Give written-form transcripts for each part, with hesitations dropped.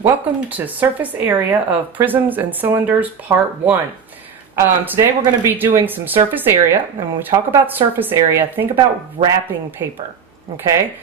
Welcome to Surface Area of Prisms and Cylinders Part 1. Today we're going to be doing some surface area, and when we talk about surface area, think about wrapping paper, okay?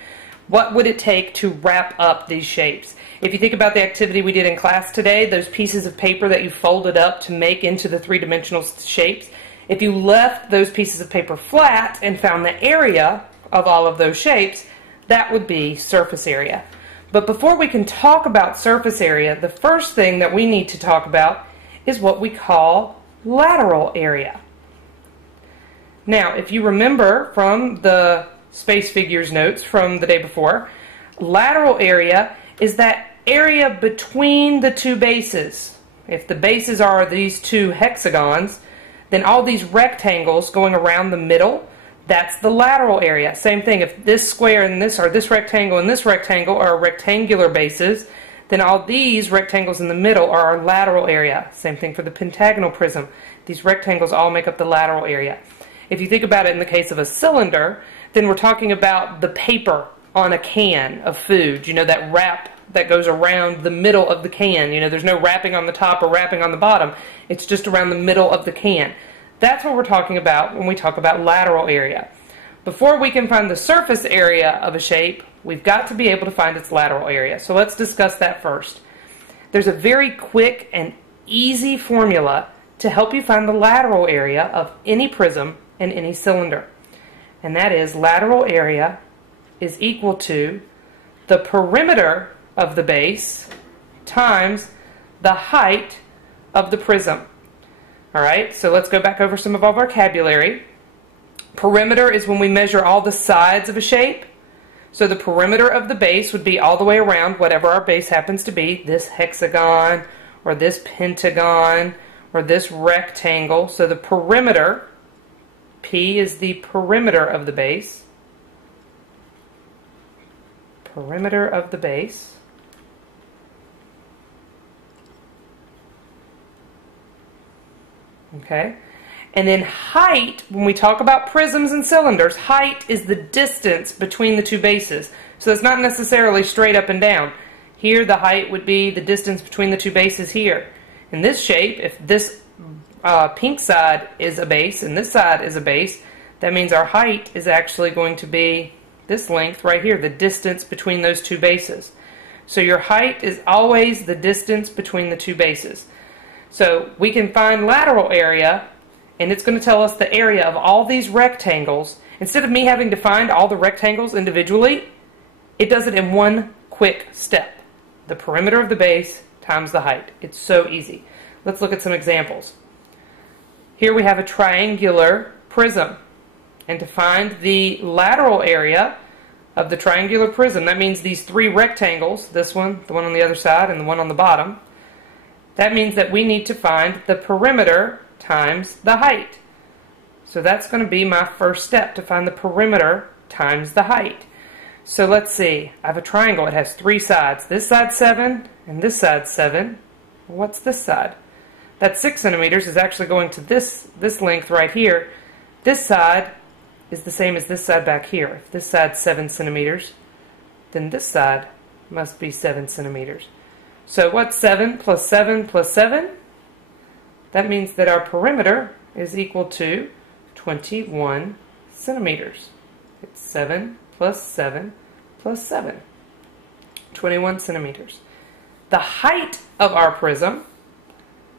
What would it take to wrap up these shapes? If you think about the activity we did in class today, those pieces of paper that you folded up to make into the three-dimensional shapes, if you left those pieces of paper flat and found the area of all of those shapes, that would be surface area. But before we can talk about surface area, the first thing that we need to talk about is what we call lateral area. Now, if you remember from the space figures notes from the day before, lateral area is that area between the two bases. If the bases are these two hexagons, then all these rectangles going around the middle, that's the lateral area. Same thing, if this square and this rectangle and this rectangle are rectangular bases, then all these rectangles in the middle are our lateral area. Same thing for the pentagonal prism. These rectangles all make up the lateral area. If you think about it in the case of a cylinder, then we're talking about the paper on a can of food. You know, that wrap that goes around the middle of the can. You know, there's no wrapping on the top or wrapping on the bottom. It's just around the middle of the can. That's what we're talking about when we talk about lateral area. Before we can find the surface area of a shape, we've got to be able to find its lateral area. So let's discuss that first. There's a very quick and easy formula to help you find the lateral area of any prism and any cylinder. And that is lateral area is equal to the perimeter of the base times the height of the prism. Alright, so let's go back over some of our vocabulary. Perimeter is when we measure all the sides of a shape. So the perimeter of the base would be all the way around whatever our base happens to be, this hexagon or this pentagon or this rectangle. So the perimeter, P is the perimeter of the base. Perimeter of the base. Okay, and then height, when we talk about prisms and cylinders, height is the distance between the two bases. So it's not necessarily straight up and down. Here the height would be the distance between the two bases here. In this shape, if this pink side is a base and this side is a base, that means our height is actually going to be this length right here, the distance between those two bases. So your height is always the distance between the two bases. So we can find lateral area, and it's going to tell us the area of all these rectangles. Instead of me having to find all the rectangles individually, it does it in one quick step. The perimeter of the base times the height. It's so easy. Let's look at some examples. Here we have a triangular prism. And to find the lateral area of the triangular prism, that means these three rectangles, this one, the one on the other side, and the one on the bottom, that means that we need to find the perimeter times the height. So that's going to be my first step, to find the perimeter times the height. So let's see. I have a triangle. It has three sides. This side's 7 and this side's 7. What's this side? That 6 centimeters is actually going to this length right here. This side is the same as this side back here. If this side's 7 centimeters, then this side must be 7 centimeters. So what's 7 plus 7 plus 7? That means that our perimeter is equal to 21 centimeters. It's 7 plus 7 plus 7. 21 centimeters. The height of our prism,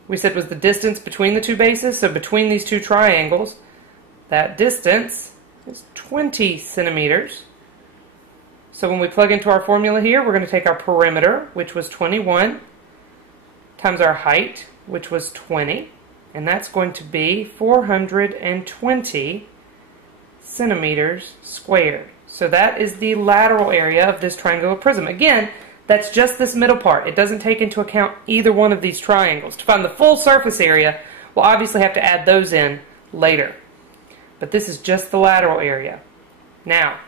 we said, was the distance between the two bases. So between these two triangles, that distance is 20 centimeters. So when we plug into our formula here, we're going to take our perimeter, which was 21, times our height, which was 20, and that's going to be 420 centimeters squared. So that is the lateral area of this triangular prism. Again, that's just this middle part. It doesn't take into account either one of these triangles. To find the full surface area, we'll obviously have to add those in later. But this is just the lateral area. Now,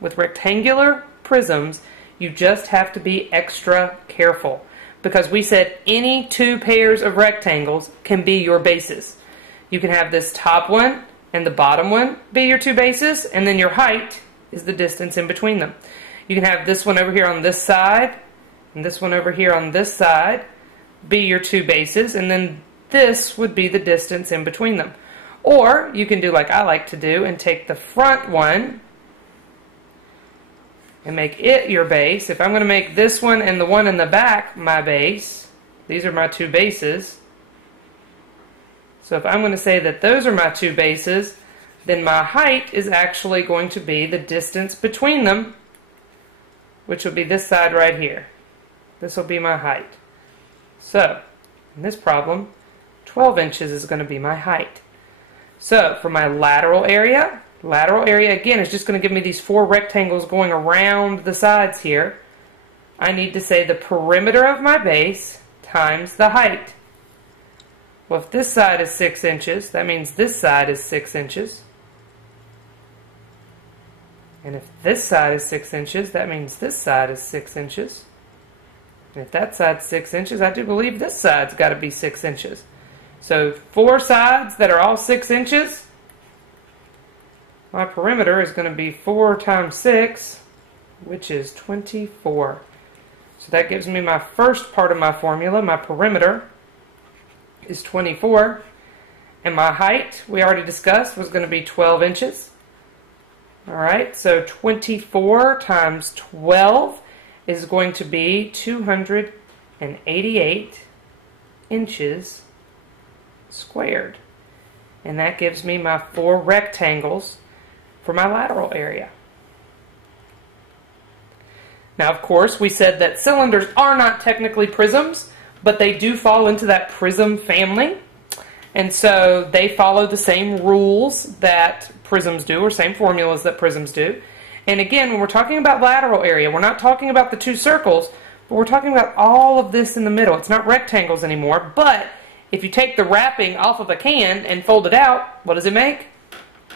with rectangular prisms, you just have to be extra careful, because we said any two pairs of rectangles can be your bases. You can have this top one and the bottom one be your two bases, and then your height is the distance in between them. You can have this one over here on this side and this one over here on this side be your two bases, and then this would be the distance in between them. Or you can do like I like to do and take the front one and make it your base. If I'm going to make this one and the one in the back my base, these are my two bases. So if I'm going to say that those are my two bases, then my height is actually going to be the distance between them, which will be this side right here. This will be my height. So, in this problem, 12 inches is going to be my height. So, for my lateral area again is just going to give me these four rectangles going around the sides here. I need to say the perimeter of my base times the height. Well, if this side is 6 inches, that means this side is 6 inches. And if this side is 6 inches, that means this side is 6 inches. And if that side's 6 inches, I do believe this side's got to be 6 inches. So 4 sides that are all 6 inches, my perimeter is going to be 4 times 6, which is 24. So that gives me my first part of my formula. My perimeter is 24. And my height, we already discussed, was going to be 12 inches. Alright, so 24 times 12 is going to be 288 inches squared. And that gives me my 4 rectangles for my lateral area. Now, of course, we said that cylinders are not technically prisms, but they do fall into that prism family. And so they follow the same rules that prisms do, or same formulas that prisms do. And again, when we're talking about lateral area, we're not talking about the two circles, but we're talking about all of this in the middle. It's not rectangles anymore, but if you take the wrapping off of a can and fold it out, what does it make?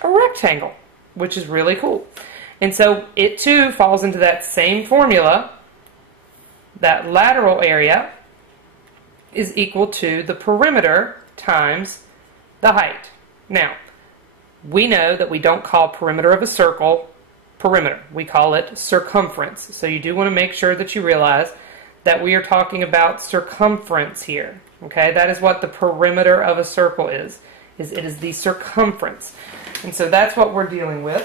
A rectangle, which is really cool. And so it too falls into that same formula. That lateral area is equal to the perimeter times the height. Now, we know that we don't call perimeter of a circle perimeter. We call it circumference. So you do want to make sure that you realize that we are talking about circumference here. Okay, that is what the perimeter of a circle is it is the circumference. And so that's what we're dealing with.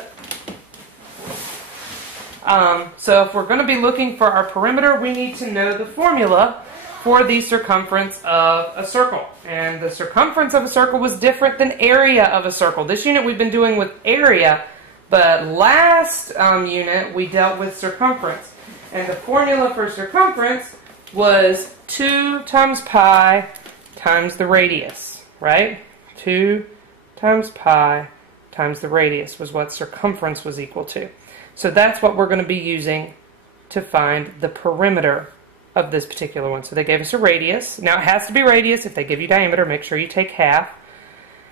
So if we're going to be looking for our perimeter, we need to know the formula for the circumference of a circle. And the circumference of a circle was different than area of a circle. This unit we've been doing with area, but last unit we dealt with circumference. And the formula for circumference was 2 times pi times the radius, right? 2 times pi times the radius was what circumference was equal to. So that's what we're going to be using to find the perimeter of this particular one. So they gave us a radius. Now it has to be radius. If they give you diameter, make sure you take half.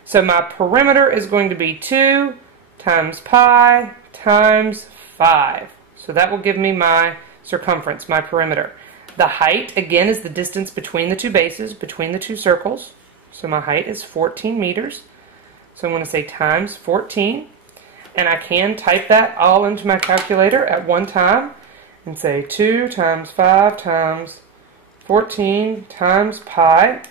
So my perimeter is going to be 2 times pi times 5. So that will give me my circumference, my perimeter. The height, again, is the distance between the two bases, between the two circles. So my height is 14 meters. So I'm going to say times 14. And I can type that all into my calculator at one time and say 2 times 5 times 14 times pi.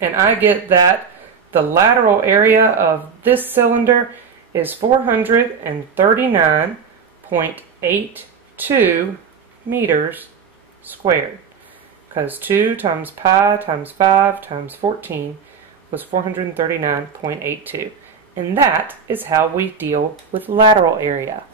And I get that the lateral area of this cylinder is 439.82 meters squared. Because 2 times pi times 5 times 14 was 439.82. And that is how we deal with lateral area.